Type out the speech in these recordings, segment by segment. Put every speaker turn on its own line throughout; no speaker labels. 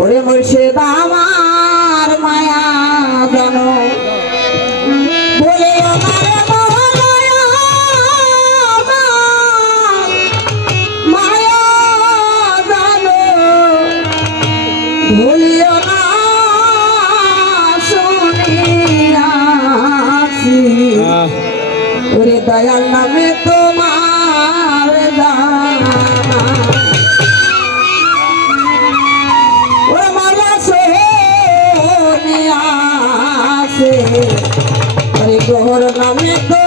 ওরে মুর্শিদ আমার মায়া জানো বলে আমার মায়া জানো ভুলিও না শুনিয়াছি দয়াল নামে তোমার দা তোর নামে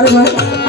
বারবার